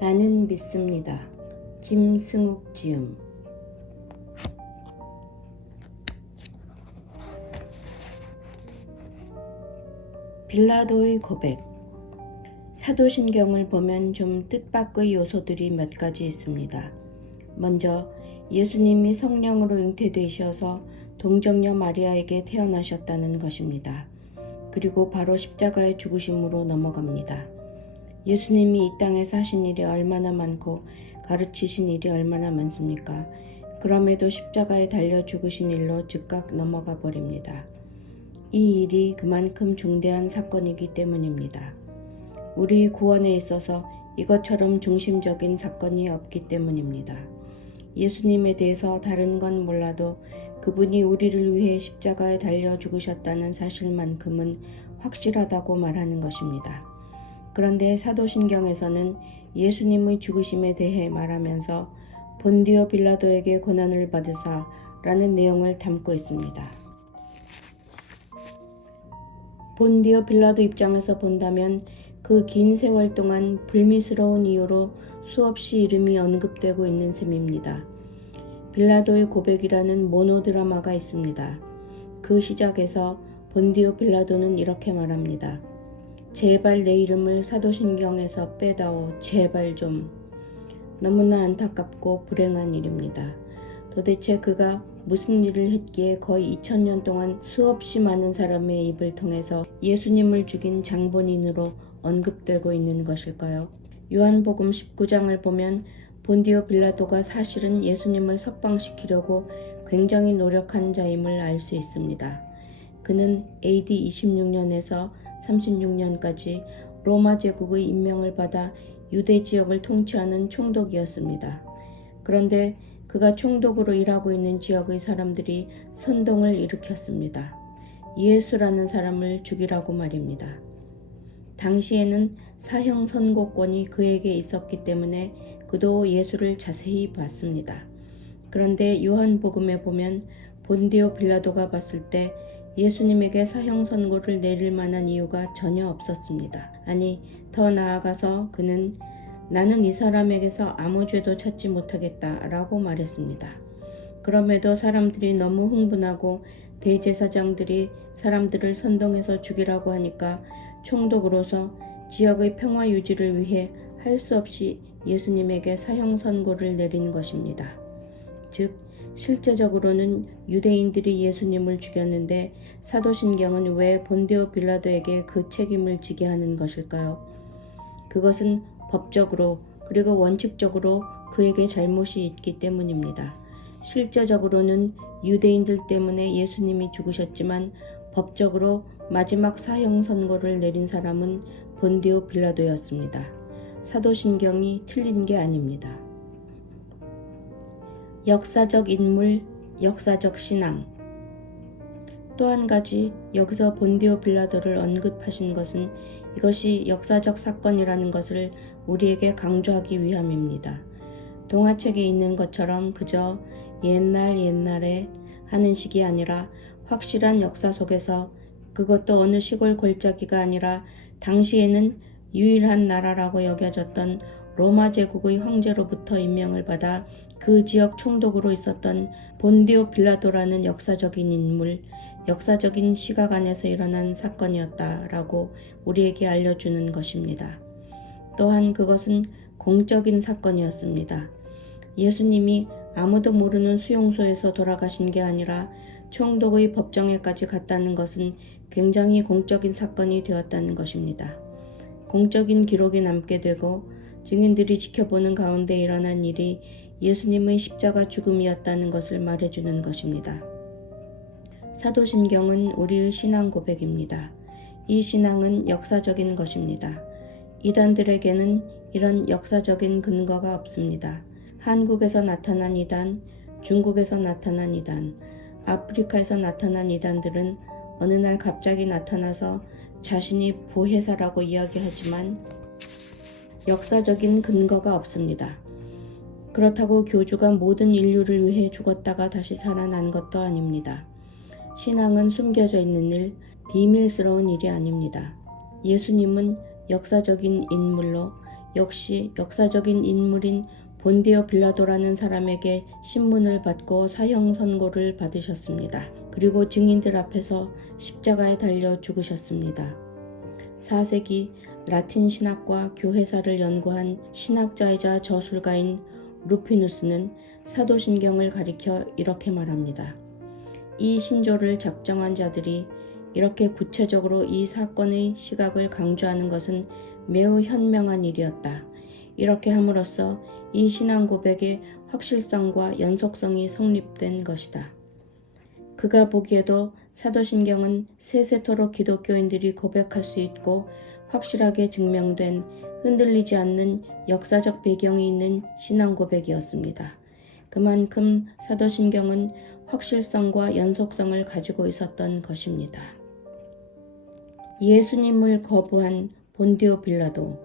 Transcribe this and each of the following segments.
나는 믿습니다. 김승욱 지음. 빌라도의 고백. 사도신경을 보면 좀 뜻밖의 요소들이 몇 가지 있습니다. 먼저 예수님이 성령으로 잉태되셔서 동정녀 마리아에게 태어나셨다는 것입니다. 그리고 바로 십자가의 죽으심으로 넘어갑니다. 예수님이 이 땅에서 하신 일이 얼마나 많고 가르치신 일이 얼마나 많습니까? 그럼에도 십자가에 달려 죽으신 일로 즉각 넘어가 버립니다. 이 일이 그만큼 중대한 사건이기 때문입니다. 우리 구원에 있어서 이것처럼 중심적인 사건이 없기 때문입니다. 예수님에 대해서 다른 건 몰라도 그분이 우리를 위해 십자가에 달려 죽으셨다는 사실만큼은 확실하다고 말하는 것입니다. 그런데 사도신경에서는 예수님의 죽으심에 대해 말하면서 본디오 빌라도에게 고난을 받으사 라는 내용을 담고 있습니다. 본디오 빌라도 입장에서 본다면 그 긴 세월 동안 불미스러운 이유로 수없이 이름이 언급되고 있는 셈입니다. 빌라도의 고백이라는 모노드라마가 있습니다. 그 시작에서 본디오 빌라도는 이렇게 말합니다. 제발 내 이름을 사도신경에서 빼다오. 제발 좀. 너무나 안타깝고 불행한 일입니다. 도대체 그가 무슨 일을 했기에 거의 2000년 동안 수없이 많은 사람의 입을 통해서 예수님을 죽인 장본인으로 언급되고 있는 것일까요? 요한복음 19장을 보면 본디오 빌라도가 사실은 예수님을 석방시키려고 굉장히 노력한 자임을 알 수 있습니다. 그는 AD 26년에서 36년까지 로마 제국의 임명을 받아 유대 지역을 통치하는 총독이었습니다. 그런데 그가 총독으로 일하고 있는 지역의 사람들이 선동을 일으켰습니다. 예수라는 사람을 죽이라고 말입니다. 당시에는 사형 선고권이 그에게 있었기 때문에 그도 예수를 자세히 봤습니다. 그런데 요한복음에 보면 본디오 빌라도가 봤을 때 예수님에게 사형 선고를 내릴 만한 이유가 전혀 없었습니다. 아니, 더 나아가서 그는 나는 이 사람에게서 아무 죄도 찾지 못하겠다 라고 말했습니다. 그럼에도 사람들이 너무 흥분하고 대제사장들이 사람들을 선동해서 죽이라고 하니까 총독으로서 지역의 평화 유지를 위해 할 수 없이 예수님에게 사형 선고를 내린 것입니다. 즉 실제적으로는 유대인들이 예수님을 죽였는데 사도신경은 왜 본디오 빌라도에게 그 책임을 지게 하는 것일까요? 그것은 법적으로 그리고 원칙적으로 그에게 잘못이 있기 때문입니다. 실제적으로는 유대인들 때문에 예수님이 죽으셨지만 법적으로 마지막 사형 선고를 내린 사람은 본디오 빌라도였습니다. 사도신경이 틀린 게 아닙니다. 역사적 인물, 역사적 신앙. 또 한 가지 여기서 본디오 빌라도를 언급하신 것은 이것이 역사적 사건이라는 것을 우리에게 강조하기 위함입니다. 동화책에 있는 것처럼 그저 옛날에 하는 식이 아니라 확실한 역사 속에서, 그것도 어느 시골 골짜기가 아니라 당시에는 유일한 나라라고 여겨졌던 로마 제국의 황제로부터 임명을 받아 그 지역 총독으로 있었던 본디오 빌라도라는 역사적인 인물, 역사적인 시각 안에서 일어난 사건이었다라고 우리에게 알려주는 것입니다. 또한 그것은 공적인 사건이었습니다. 예수님이 아무도 모르는 수용소에서 돌아가신 게 아니라 총독의 법정에까지 갔다는 것은 굉장히 공적인 사건이 되었다는 것입니다. 공적인 기록이 남게 되고 증인들이 지켜보는 가운데 일어난 일이 예수님의 십자가 죽음이었다는 것을 말해주는 것입니다. 사도신경은 우리의 신앙 고백입니다. 이 신앙은 역사적인 것입니다. 이단들에게는 이런 역사적인 근거가 없습니다. 한국에서 나타난 이단, 중국에서 나타난 이단, 아프리카에서 나타난 이단들은 어느 날 갑자기 나타나서 자신이 보혜사라고 이야기하지만 역사적인 근거가 없습니다. 그렇다고 교주가 모든 인류를 위해 죽었다가 다시 살아난 것도 아닙니다. 신앙은 숨겨져 있는 일, 비밀스러운 일이 아닙니다. 예수님은 역사적인 인물로 역시 역사적인 인물인 본디오 빌라도라는 사람에게 신문을 받고 사형 선고를 받으셨습니다. 그리고 증인들 앞에서 십자가에 달려 죽으셨습니다. 4세기 라틴 신학과 교회사를 연구한 신학자이자 저술가인 루피누스는 사도신경을 가리켜 이렇게 말합니다. 이 신조를 작정한 자들이 이렇게 구체적으로 이 사건의 시각을 강조하는 것은 매우 현명한 일이었다. 이렇게 함으로써 이 신앙 고백의 확실성과 연속성이 성립된 것이다. 그가 보기에도 사도신경은 세세토록 기독교인들이 고백할 수 있고 확실하게 증명된 흔들리지 않는 역사적 배경이 있는 신앙 고백이었습니다. 그만큼 사도신경은 확실성과 연속성을 가지고 있었던 것입니다. 예수님을 거부한 본디오 빌라도.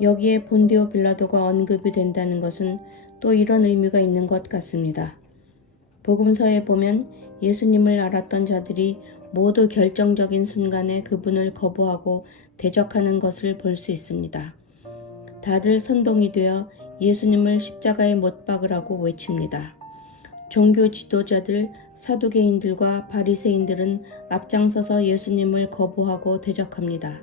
여기에 본디오 빌라도가 언급이 된다는 것은 또 이런 의미가 있는 것 같습니다. 복음서에 보면 예수님을 알았던 자들이 모두 결정적인 순간에 그분을 거부하고 대적하는 것을 볼 수 있습니다. 다들 선동이 되어 예수님을 십자가에 못 박으라고 외칩니다. 종교 지도자들, 사두개인들과 바리새인들은 앞장서서 예수님을 거부하고 대적합니다.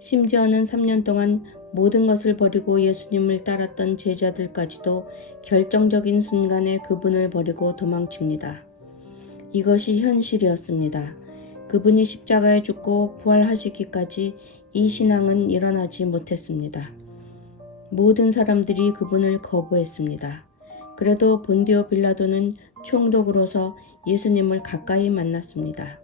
심지어는 3년 동안 모든 것을 버리고 예수님을 따랐던 제자들까지도 결정적인 순간에 그분을 버리고 도망칩니다. 이것이 현실이었습니다. 그분이 십자가에 죽고 부활하시기까지 이 신앙은 일어나지 못했습니다. 모든 사람들이 그분을 거부했습니다. 그래도 본디오 빌라도는 총독으로서 예수님을 가까이 만났습니다.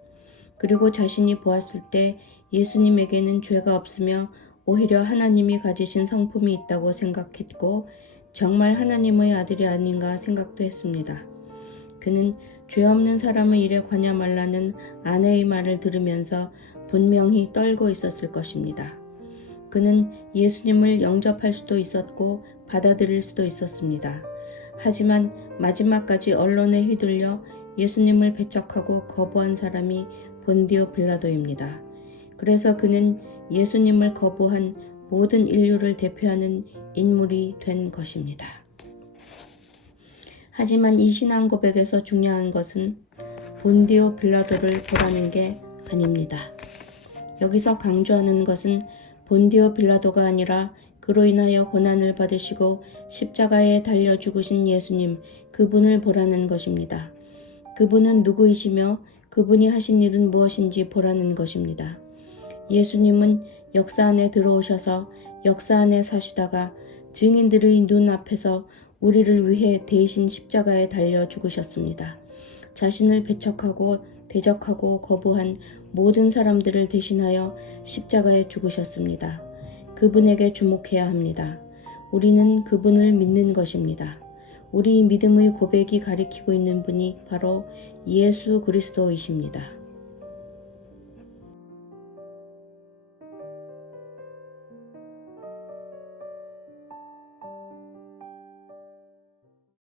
그리고 자신이 보았을 때 예수님에게는 죄가 없으며 오히려 하나님이 가지신 성품이 있다고 생각했고 정말 하나님의 아들이 아닌가 생각도 했습니다. 그는 죄 없는 사람의 일에 관여 말라는 아내의 말을 들으면서 분명히 떨고 있었을 것입니다. 그는 예수님을 영접할 수도 있었고 받아들일 수도 있었습니다. 하지만 마지막까지 언론에 휘둘려 예수님을 배척하고 거부한 사람이 본디오 빌라도입니다. 그래서 그는 예수님을 거부한 모든 인류를 대표하는 인물이 된 것입니다. 하지만 이 신앙 고백에서 중요한 것은 본디오 빌라도를 보라는 게 아닙니다. 여기서 강조하는 것은 본디오 빌라도가 아니라 그로 인하여 고난을 받으시고 십자가에 달려 죽으신 예수님, 그분을 보라는 것입니다. 그분은 누구이시며 그분이 하신 일은 무엇인지 보라는 것입니다. 예수님은 역사 안에 들어오셔서 역사 안에 사시다가 증인들의 눈앞에서 우리를 위해 대신 십자가에 달려 죽으셨습니다. 자신을 배척하고 대적하고 거부한 모든 사람들을 대신하여 십자가에 죽으셨습니다. 그분에게 주목해야 합니다. 우리는 그분을 믿는 것입니다. 우리 믿음의 고백이 가리키고 있는 분이 바로 예수 그리스도이십니다.